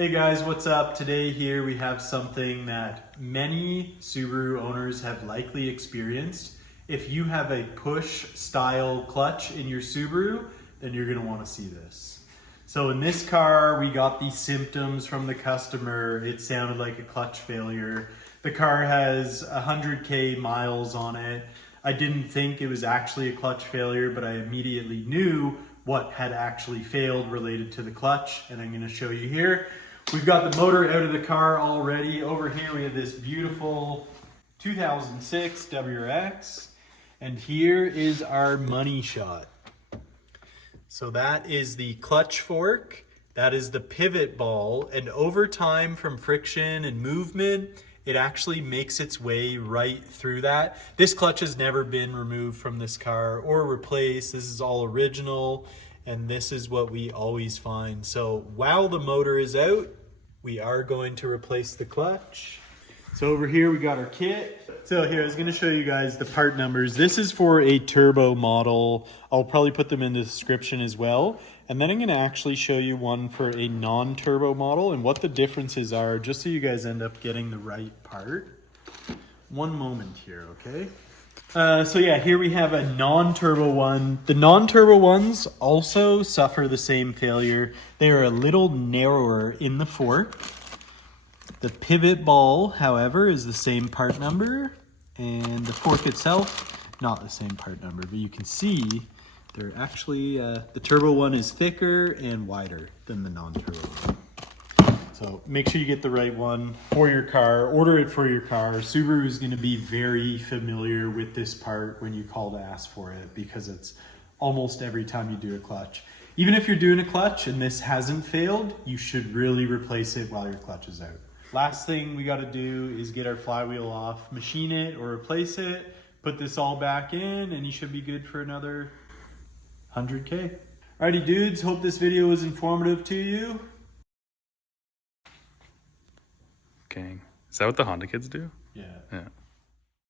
Hey guys, what's up? Today here we have something that many Subaru owners have likely experienced. If you have a push style clutch in your Subaru, then you're gonna wanna see this. So in this car, we got these symptoms from the customer. It sounded like a clutch failure. The car has 100K miles on it. I didn't think it was actually a clutch failure, but I immediately knew what had actually failed related to the clutch, and I'm gonna show you here. We've got the motor out of the car already. Over here we have this beautiful 2006 WRX, and here is our money shot. So that is the clutch fork, that is the pivot ball, and over time from friction and movement, it actually makes its way right through that. This clutch has never been removed from this car or replaced. This is all original, and this is what we always find. So while the motor is out, we are going to replace the clutch. So over here we got our kit. So here I was gonna show you guys the part numbers. This is for a turbo model. I'll probably put them in the description as well. And then I'm gonna actually show you one for a non-turbo model and what the differences are, just so you guys end up getting the right part. One moment here, okay? So yeah, here we have a non-turbo one. The non-turbo ones also suffer the same failure. They are a little narrower in the fork. The pivot ball, however, is the same part number, and the fork itself, not the same part number, but you can see they're actually, the turbo one is thicker and wider than the non-turbo one. So make sure you get the right one for your car, order it for your car. Subaru is gonna be very familiar with this part when you call to ask for it, because it's almost every time you do a clutch. Even if you're doing a clutch and this hasn't failed, you should really replace it while your clutch is out. Last thing we gotta do is get our flywheel off, machine it or replace it, put this all back in, and you should be good for another 100K. Alrighty dudes, hope this video was informative to you. Gang. Is that what the Honda kids do? Yeah. Yeah.